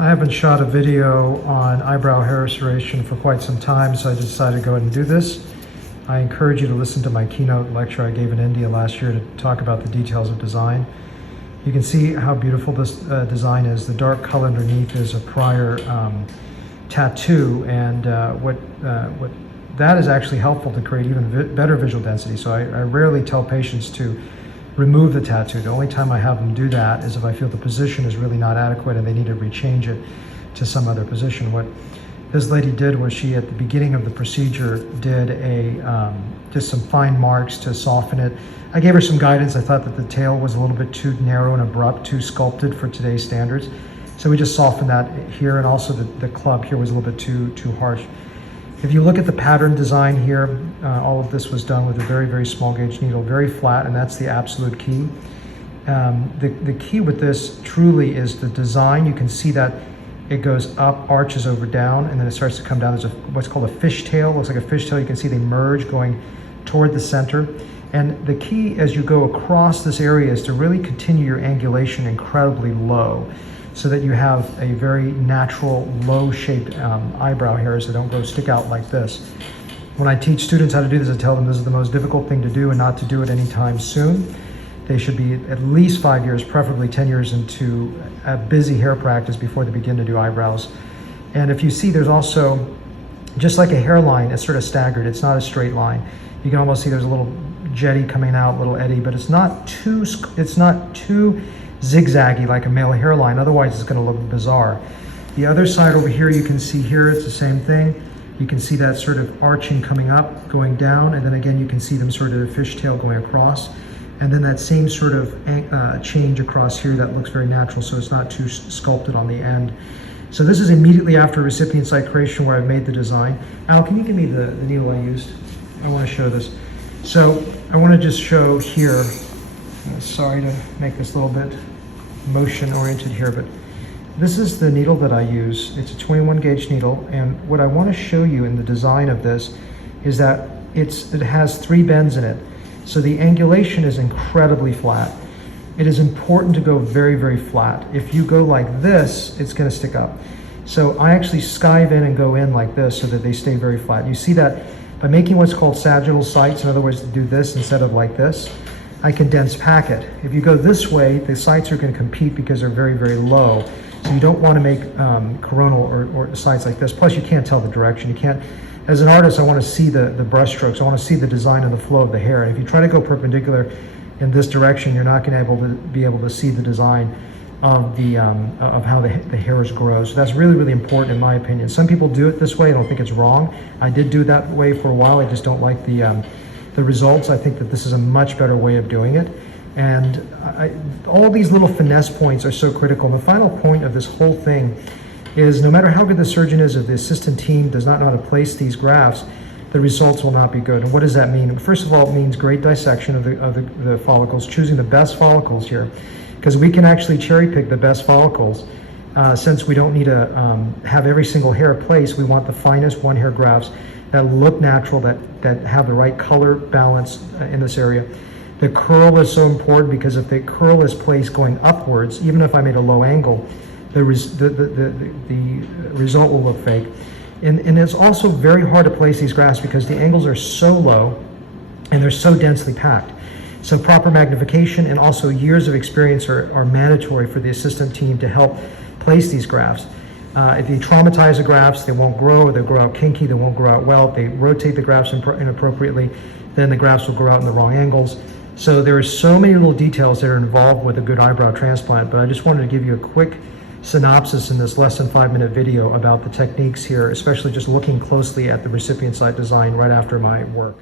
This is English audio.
I haven't shot a video on eyebrow hair restoration for quite some time, so I decided to go ahead and do this. I encourage you to listen to my keynote lecture I gave in India last year to talk about the details of design. You can see how beautiful this design is. The dark color underneath is a prior tattoo, and what that is actually helpful to create even better visual density. So I rarely tell patients to remove the tattoo. The only time I have them do that is if I feel the position is really not adequate and they need to rechange it to some other position. What this lady did was she, at the beginning of the procedure, did just some fine marks to soften it. I gave her some guidance. I thought that the tail was a little bit too narrow and abrupt, too sculpted for today's standards. So we just softened that here, and also the club here was a little bit too harsh. If you look at the pattern design here, all of this was done with a very, very small gauge needle, very flat, and that's the absolute key. The key with this truly is the design. You can see that it goes up, arches over down, and then it starts to come down. There's what's called a fishtail. Looks like a fishtail. You can see they merge going toward the center. And the key as you go across this area is to really continue your angulation incredibly low, so that you have a very natural, low-shaped eyebrow hairs that don't stick out like this. When I teach students how to do this, I tell them this is the most difficult thing to do, and not to do it anytime soon. They should be at least 5 years, preferably 10 years into a busy hair practice before they begin to do eyebrows. And if you see, there's also, just like a hairline, it's sort of staggered. It's not a straight line. You can almost see there's a little jetty coming out, a little eddy, but it's not too zigzaggy like a male hairline, otherwise it's going to look bizarre. The other side over here, you can see here, it's the same thing. You can see that sort of arching coming up, going down, and then again you can see them sort of fishtail going across, and then that same sort of change across here that looks very natural, so it's not too sculpted on the end. So this is immediately after recipient site creation where I've made the design. Al, can you give me the needle I used? I want to show this. So I want to just show here, sorry to make this a little bit motion oriented here, but this is the needle that I use. It's a 21 gauge needle, and what I want to show you in the design of this is that it has 3 bends in it. So the angulation is incredibly flat. It is important to go very, very flat. If you go like this, it's going to stick up. So I actually skive in and go in like this so that they stay very flat. You see that by making what's called sagittal sites, in other words, to do this instead of like this, I can dense pack it. If you go this way, the sites are going to compete because they're very, very low. So you don't want to make coronal or sites like this. Plus, you can't tell the direction. You can't. As an artist, I want to see the brush strokes. I want to see the design and the flow of the hair. And if you try to go perpendicular in this direction, you're not going to be able to see the design of of how the hairs grow. So that's really, really important in my opinion. Some people do it this way. I don't think it's wrong. I did do it that way for a while. I just don't like the results. I think that this is a much better way of doing it. And all these little finesse points are so critical. And the final point of this whole thing is, no matter how good the surgeon is, if the assistant team does not know how to place these grafts, the results will not be good. And what does that mean? First of all, it means great dissection of the follicles, choosing the best follicles here, because we can actually cherry pick the best follicles. Since we don't need to have every single hair placed, we want the finest one hair grafts that look natural, that have the right color balance in this area. The curl is so important, because if the curl is placed going upwards, even if I made a low angle, the result will look fake. And it's also very hard to place these grafts because the angles are so low and they're so densely packed. So proper magnification and also years of experience are mandatory for the assistant team to help place these grafts. If you traumatize the grafts, they won't grow, they'll grow out kinky, they won't grow out well. If they rotate the grafts inappropriately, then the grafts will grow out in the wrong angles. So there are so many little details that are involved with a good eyebrow transplant, but I just wanted to give you a quick synopsis in this less than 5-minute video about the techniques here, especially just looking closely at the recipient site design right after my work.